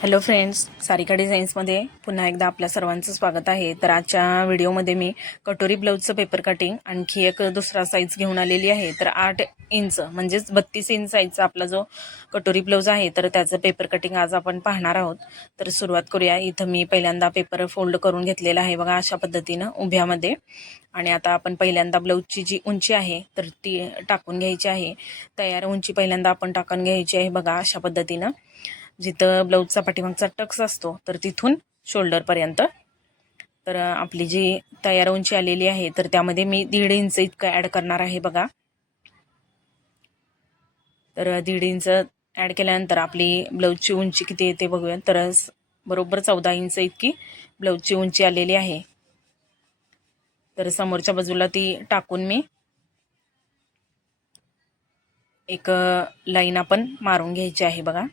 Hello friends Sarika डिझाईन्समध्ये पुन्हा एकदा आपल्या सर्वांचं स्वागत आहे. तर आजच्या व्हिडिओमध्ये मी कटोरी ब्लाऊजचं पेपर कटिंग आणखी एक दुसरा साईज घेऊन आलेली आहे. तर आठ इंच म्हणजेच बत्तीस इंच साईजचा आपला जो कटोरी ब्लाऊज आहे तर त्याचं पेपर कटिंग आज आपण पाहणार आहोत. तर सुरुवात करूया. इथं मी पहिल्यांदा पेपर फोल्ड करून घेतलेला आहे. बघा अशा पद्धतीनं उभ्यामध्ये. आणि आता आपण पहिल्यांदा ब्लाऊजची जी उंची आहे तर ती टाकून घ्यायची आहे. तयार उंची पहिल्यांदा आपण टाकून घ्यायची आहे. बघा अशा पद्धतीनं. जिथं ब्लाऊजचा पाठीमागचा टक्स असतो तर तिथून शोल्डरपर्यंत तर आपली जी तयार उंची आलेली आहे तर त्यामध्ये मी दीड इंच इतकं ॲड करणार आहे बघा. तर दीड इंच ॲड केल्यानंतर आपली ब्लाऊजची उंची किती येते बघूया तर बरोबर चौदा इंच इतकी ब्लाऊजची उंची आलेली आहे. तर समोरच्या बाजूला ती टाकून मी एक लाईन आपण मारून घ्यायची आहे बघा.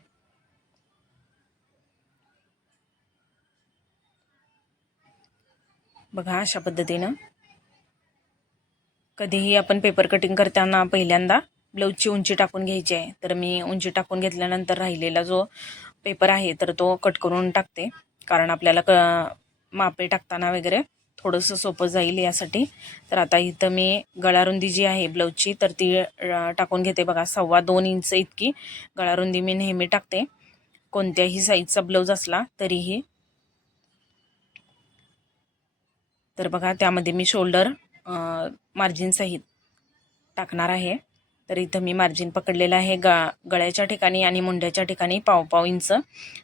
बघा अशा पद्धतीनं. कधीही आपण पेपर कटिंग करताना पहिल्यांदा ब्लाऊजची उंची टाकून घ्यायची आहे. तर मी उंची टाकून घेतल्यानंतर राहिलेला जो पेपर आहे तर तो कट करून टाकते. कारण आपल्याला क मापे टाकताना वगैरे थोडंसं सोपं जाईल यासाठी. तर आता इथं मी गळारुंदी जी आहे ब्लाऊजची तर ती टाकून घेते बघा. सव्वा दोन इंच इतकी गळारुंदी मी नेहमी टाकते. कोणत्याही साईजचा ब्लाऊज असला तरीही तर बघा त्यामध्ये मी शोल्डर मार्जिनसहित टाकणार आहे. तर इथं मी मार्जिन पकडलेलं आहे गा गळ्याच्या ठिकाणी आणि मुंड्याच्या ठिकाणी पाव पाव इंच.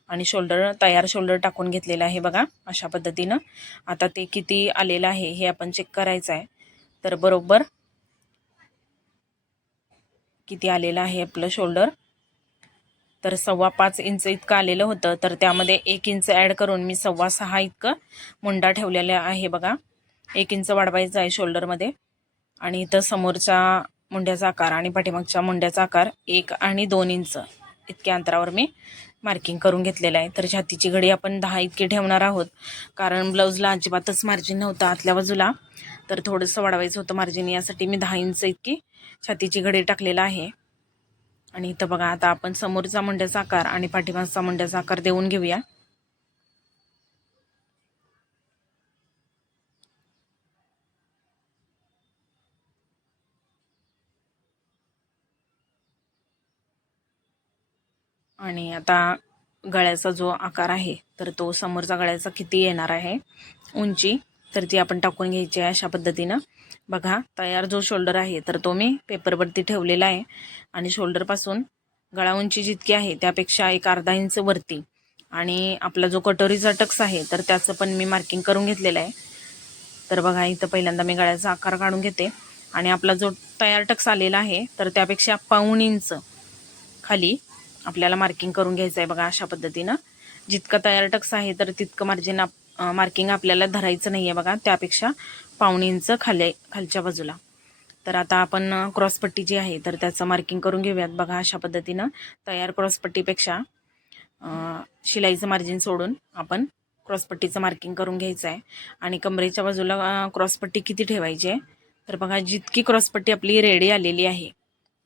आणि शोल्डर तयार शोल्डर टाकून घेतलेलं आहे बघा अशा पद्धतीनं. आता ते किती आलेलं आहे हे आपण चेक करायचं आहे. तर बरोबर किती आलेलं आहे आपलं शोल्डर तर सव्वा पाच इंच इतकं आलेलं होतं. तर त्यामध्ये एक इंच ॲड करून मी सव्वा सहा इतकं मुंडा ठेवलेला आहे बघा. एक इंच वाढवायचा आहे शोल्डरमध्ये आणि इथं समोरच्या मुंड्याचा आकार आणि पाठीमागच्या मुंड्याचा आकार एक आणि दोन इंच इतक्या अंतरावर मी मार्किंग करून घेतलेलं आहे. तर छातीची घडी आपण दहा इतकी ठेवणार आहोत. कारण ब्लाऊजला अजिबातच मार्जिन नव्हतं आतल्या बाजूला. तर थोडंसं वाढवायचं होतं मार्जिन यासाठी मी दहा इंच इतकी छातीची घडी टाकलेलं आहे. आणि इथं बघा आता आपण समोरचा मुंड्याचा आकार आणि पाठीमागचा मुंड्याचा आकार देऊन घेऊया. आणि आता गळ्याचा जो आकार आहे तर तो समोरचा गळ्याचा किती येणार आहे? उंची. तर ती आपण टाकून घ्यायची आहे अशा पद्धतीनं. बघा तयार जो शोल्डर आहे तर तो मी पेपरवरती ठेवलेला आहे. आणि शोल्डरपासून गळा उंची जितकी आहे त्यापेक्षा एक अर्धा इंच वरती. आणि आपला जो कटोरीचा टक्स आहे तर त्याचं पण मी मार्किंग करून घेतलेलं आहे. तर बघा इथं पहिल्यांदा मी गळ्याचा आकार काढून घेते. आणि आपला जो तयार टक्स आलेला आहे तर त्यापेक्षा पाऊण इंच खाली आपल्याला मार्किंग करून घ्यायचं आहे बघा अशा पद्धतीनं. जितकं तयार टक्स आहे तर तितकं मार्जिन आप मार्किंग आपल्याला धरायचं नाही आहे बघा. त्यापेक्षा पावणे इंच खाले खालच्या बाजूला. तर आता आपण क्रॉसपट्टी जी आहे तर त्याचं मार्किंग करून घेऊयात बघा अशा पद्धतीनं. तयार क्रॉसपट्टीपेक्षा शिलाईचं मार्जिन सोडून आपण क्रॉसपट्टीचं मार्किंग करून घ्यायचं आहे आणि कमरेच्या बाजूला क्रॉसपट्टी किती ठेवायची आहे? तर बघा जितकी क्रॉसपट्टी आपली रेडी आलेली आहे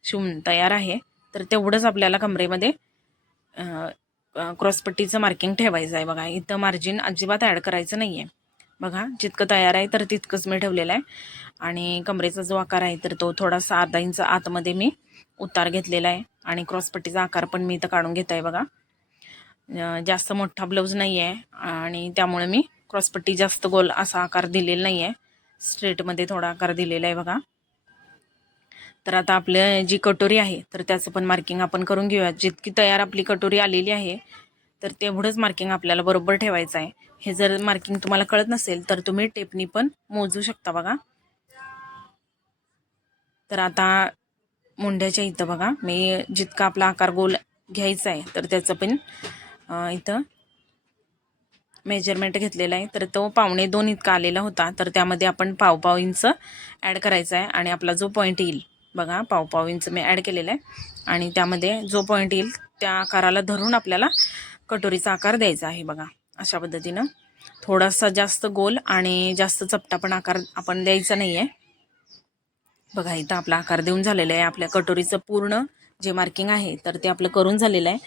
शिवून तयार आहे तर तेवढंच आपल्याला कमरेमध्ये क्रॉसपट्टीचं मार्किंग ठेवायचं आहे बघा. इथं मार्जिन अजिबात ॲड करायचं नाही आहे बघा जितकं तयार आहे तर तितकंच मी ठेवलेलं आहे. आणि कमरेचा जो आकार आहे तर तो थोडासा अर्धा इंच आतमध्ये मी उतार घेतलेला आहे. आणि क्रॉसपट्टीचा आकार पण मी इथं काढून घेत आहे बघा जास्त मोठा ब्लाऊज नाही आहे आणि त्यामुळे मी क्रॉसपट्टी जास्त गोल असा आकार दिलेला नाही आहे स्ट्रेटमध्ये थोडा आकार दिलेला आहे बघा. तर आता आपलं जी कटोरी आहे तर त्याचं पण मार्किंग आपण करून घेऊया जितकी तयार आपली कटोरी आलेली आहे तर तेवढंच मार्किंग आपल्याला बरोबर ठेवायचं आहे. हे जर मार्किंग तुम्हाला कळत नसेल तर तुम्ही टेपनी पण मोजू शकता बघा. तर आता मुंड्याच्या इथं बघा. मी जितका आपला आकार गोल घ्यायचा आहे तर त्याचं पण इथं मेजरमेंट घेतलेला आहे. तर तो पावणे दोन इतका आलेला होता. तर त्यामध्ये आपण पाव पाव इंच ॲड करायचा आहे आणि आपला जो पॉईंट येईल बघा पाव पाव इंच मी ॲड केलेलं आहे. आणि त्यामध्ये जो पॉईंट येईल त्या आकाराला धरून आपल्याला कटोरीचा आकार द्यायचा आहे बघा अशा पद्धतीनं. थोडासा जास्त गोल आणि जास्त चपटा पण आकार आपण द्यायचा नाही आहे बघा इथं आपला आकार देऊन झालेला आहे. आपल्या कटोरीचं पूर्ण जे मार्किंग आहे तर ते आपलं करून झालेलं आहे.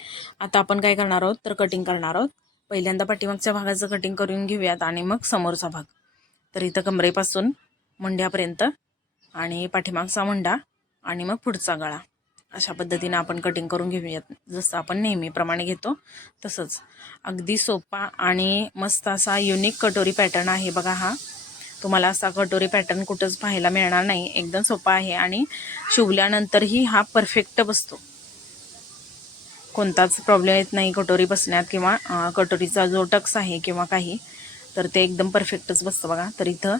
आता आपण काय करणार आहोत? तर कटिंग करणार आहोत. पहिल्यांदा पाठीमागच्या भागाचं कटिंग करून घेऊयात आणि मग समोरचा भाग. तर इथं कमरेपासून मुंड्यापर्यंत आणि पाठीमागचा मुंडा आणि मग पुढचा गळा. अशा पद्धतीनं आपण कटिंग करून घेऊयात. जसं आपण नेहमीप्रमाणे घेतो तसंच. अगदी सोपा आणि मस्त असा युनिक कटोरी पॅटर्न आहे बघा हा. तुम्हाला असा कटोरी पॅटर्न कुठंच पाहायला मिळणार नाही. एकदम सोपा आहे आणि शिवल्यानंतरही हा परफेक्ट बसतो. कोणताच प्रॉब्लेम येत नाही कटोरी बसण्यात किंवा कटोरीचा जो टक्स आहे किंवा काही तर ते एकदम परफेक्टच बसतं बघा. तर इथं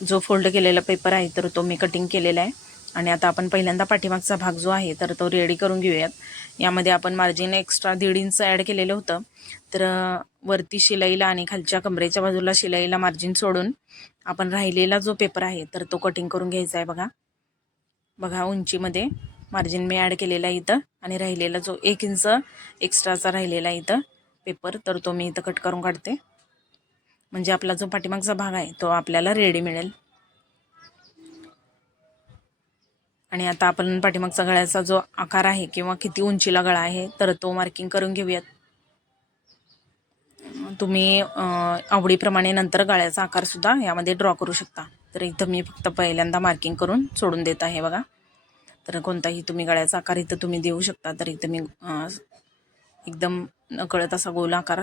जो फोल्ड केलेला पेपर आहे तर तो मी कटिंग केलेला आहे. आणि आता आपण पहिल्यांदा पाठीमागचा भाग जो आहे तर तो रेडी करून घेऊयात. यामध्ये आपण मार्जिन एक्स्ट्रा दीड इंच ॲड केलेलं होतं. तर वरती शिलाईला आणि खालच्या कमरेच्या बाजूला शिलाईला मार्जिन सोडून आपण राहिलेला जो पेपर आहे तर तो कटिंग करून घ्यायचा आहे बघा. बघा उंचीमध्ये मार्जिन मी ॲड केलेला आहे इथं आणि राहिलेला जो एक इंच एक्स्ट्राचा राहिलेला इथं पेपर तर तो मी इथं कट करून काढते. म्हणजे आपला जो पाठीमागचा भाग आहे तो आपल्याला रेडी मिळेल. आणि आता आपण पाठीमागचा गळ्याचा जो आकार आहे किंवा किती उंचीला गळा आहे तर तो मार्किंग करून घेऊयात. तुम्ही आवडीप्रमाणे नंतर गळ्याचा आकारसुद्धा यामध्ये ड्रॉ करू शकता. तर इथं मी फक्त पहिल्यांदा मार्किंग करून सोडून देत आहे बघा. तर कोणताही तुम्ही गळ्याचा आकार इथं तुम्ही देऊ शकता. तर इथं मी एकदम नकळत असा गोल आकार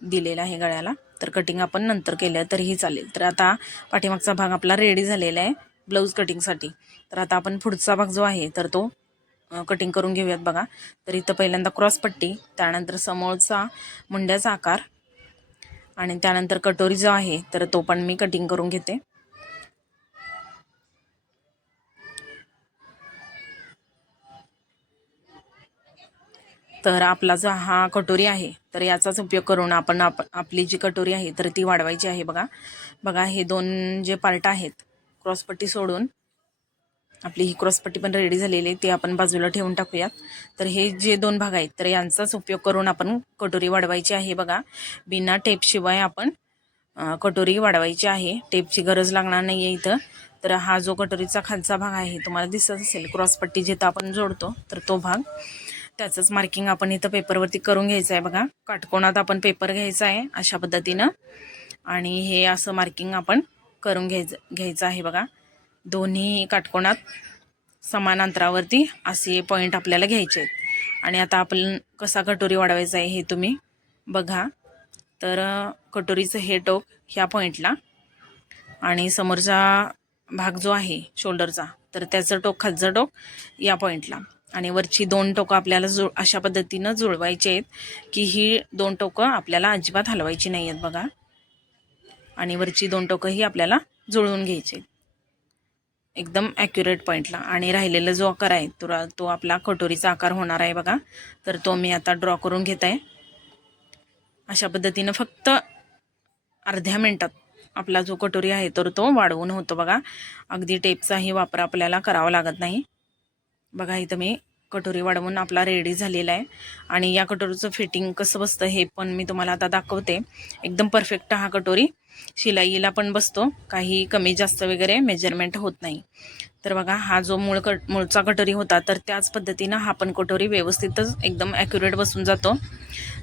दिलेला आहे गळ्याला. तर कटिंग आपण नंतर केलं तरीही चालेल. तर आता पाठीमागचा भाग आपला रेडी झालेला आहे ब्लाऊज कटिंगसाठी तर आता आपण पुढचा भाग जो आहे तर तो कटिंग करून घेऊयात बघा. तर इथं पहिल्यांदा क्रॉस पट्टी त्यानंतर समोरचा मुंड्याचा आकार आणि त्यानंतर कटोरी जो आहे तर तो पण मी कटिंग करून घेते. तर आपला जो हा कटोरी आहे तर याचाच उपयोग करून आपण आप आपली जी कटोरी आहे तर ती वाढवायची आहे बघा. बघा हे दोन जे पार्ट आहेत क्रॉसपट्टी सोडून आपली ही क्रॉसपट्टी पण रेडी झालेली आहे ती आपण बाजूला ठेवून टाकूयात. तर हे जे दोन भाग आहेत तर यांचाच उपयोग करून आपण कटोरी वाढवायची आहे बघा. बिना टेपशिवाय आपण कटोरी वाढवायची आहे. टेपची गरज लागणार नाही आहे इथं. तर हा जो कटोरीचा खालचा भाग आहे तुम्हाला दिसत असेल क्रॉसपट्टी जिथं आपण जोडतो तर तो भाग त्याचंच मार्किंग आपण इथं पेपरवरती करून घ्यायचं आहे बघा. काटकोणात आपण पेपर घ्यायचा आहे अशा पद्धतीनं. आणि हे असं मार्किंग आपण करून घ्यायचं घ्यायचं आहे बघा. दोन्ही काटकोणात समान अंतरावरती असे पॉईंट आपल्याला घ्यायचे आहेत. आणि आता आपण कसा कटोरी वाढवायचा आहे हे तुम्ही बघा. तर कटोरीचं हे टोक ह्या पॉईंटला आणि समोरचा भाग जो आहे शोल्डरचा तर त्याचं टोक खालचं टोक या पॉईंटला आणि वरची दोन टोकं आपल्याला जुळ अशा पद्धतीनं जुळवायची आहेत की ही दोन टोकं आपल्याला अजिबात हलवायची नाही आहेत बघा. आणि वरची दोन टोकं ही आपल्याला जुळवून घ्यायची आहेत. एकदम ॲक्युरेट पॉईंटला आणि राहिलेला जो आकार आहे तो तो आपला कटोरीचा आकार होणार आहे बघा. तर तो मी आता ड्रॉ करून घेत आहे. अशा पद्धतीनं फक्त अर्ध्या मिनटात आपला जो कटोरी आहे तर तो वाढवून होतो बघा. अगदी टेपचाही वापर आपल्याला करावा लागत नाही. बघा इथं मी कटोरी वाढवून आपला रेडी झालेला आहे. आणि या कटोरीचं फिटिंग कसं बसतं हे पण मी तुम्हाला आता दाखवते. एकदम परफेक्ट हा कटोरी. शिलाईला पण बसतो. काही कमी जास्त वगैरे मेजरमेंट होत नाही. तर बघा हा जो मूळ कट मूळचा कटोरी होता तर त्याच पद्धतीनं हा पण कटोरी व्यवस्थितच एकदम ॲक्युरेट बसून जातो.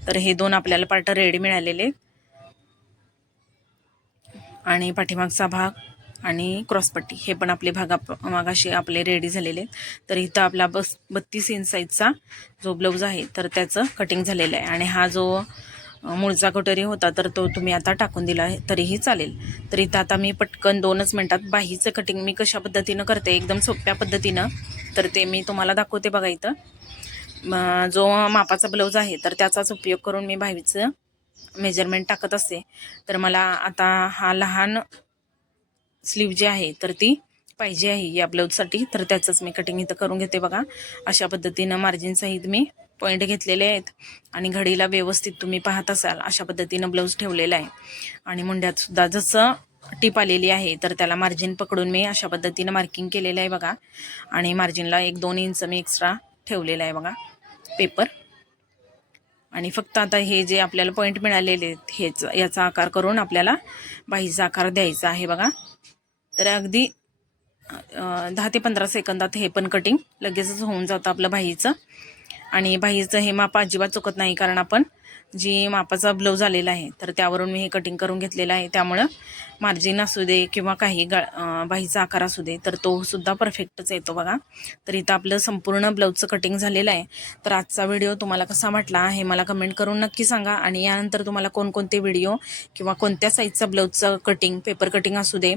तर हे दोन आपल्याला पार्ट रेडी मिळालेले. आहेत. आणि पाठीमागचा भाग आणि क्रॉसपट्टी. हे पण आपले भाग मागाशी आपले रेडी झालेले आहेत. तर इथं आपला बस बत्तीस इंच साईजचा जो ब्लाऊज आहे तर त्याचं कटिंग झालेलं आहे. आणि हा जो मूळचा कटोरी होता तर तो तुम्ही आता टाकून दिला आहे तरीही चालेल. तर इथं आता मी पटकन दोनच मिनटात बाहीचं कटिंग मी कशा पद्धतीनं करते एकदम सोप्या पद्धतीनं तर ते मी तुम्हाला दाखवते बघा इथं. जो मापाचा ब्लाऊज आहे तर त्याचाच उपयोग करून मी बाहीचं मेजरमेंट टाकत असते. तर मला आता हा लहान स्लीव जी आहे तर ती पाहिजे आहे या ब्लाऊजसाठी तर त्याचंच मी कटिंग इथं करून घेते बघा. अशा पद्धतीनं मार्जिनसहित मी पॉईंट घेतलेले आहेत. आणि घडीला व्यवस्थित तुम्ही पाहत असाल अशा पद्धतीनं ब्लाऊज ठेवलेला आहे. आणि मुंड्यात सुद्धा जसं टीप आलेली आहे तर त्याला मार्जिन पकडून मी अशा पद्धतीनं मार्किंग केलेलं आहे बघा. आणि मार्जिनला एक दोन इंच मी एक्स्ट्रा ठेवलेला आहे बघा. पेपर आणि फक्त आता हे जे आपल्याला पॉईंट मिळालेले आहेत हेच याचा आकार करून आपल्याला बाहीचा आकार द्यायचा आहे बघा. तर अगदी दहा ते पंधरा सेकंदात हे पण कटिंग लगेचच होऊन जातं आपलं बाहीचं आणि बाहीचं हे माप अजिबात चुकत नाही कारण आपण जी मापाचा ब्लाऊज आलेला आहे तर त्यावरून मी हे कटिंग करून घेतलेलं आहे. त्यामुळं मार्जिन असू दे किंवा काही गा बाहीचा आकार असू दे तर तो सुद्धा परफेक्टच येतो बघा. तर इथं आपलं संपूर्ण ब्लाऊजचं कटिंग झालेलं आहे. तर आजचा व्हिडिओ तुम्हाला कसा वाटला हे मला कमेंट करून नक्की सांगा. आणि यानंतर तुम्हाला कोणकोणते व्हिडिओ किंवा कोणत्या साईजचा ब्लाऊजचं कटिंग पेपर कटिंग असू दे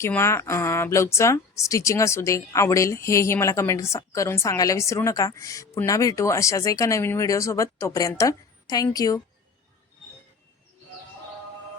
किंवा ब्लाऊजचं स्टिचिंग असू दे आवडेल हेही मला कमेंट करून सांगायला विसरू नका. पुन्हा भेटू अशाच एका नवीन व्हिडिओसोबत तोपर्यंत থ্যাংক ইউ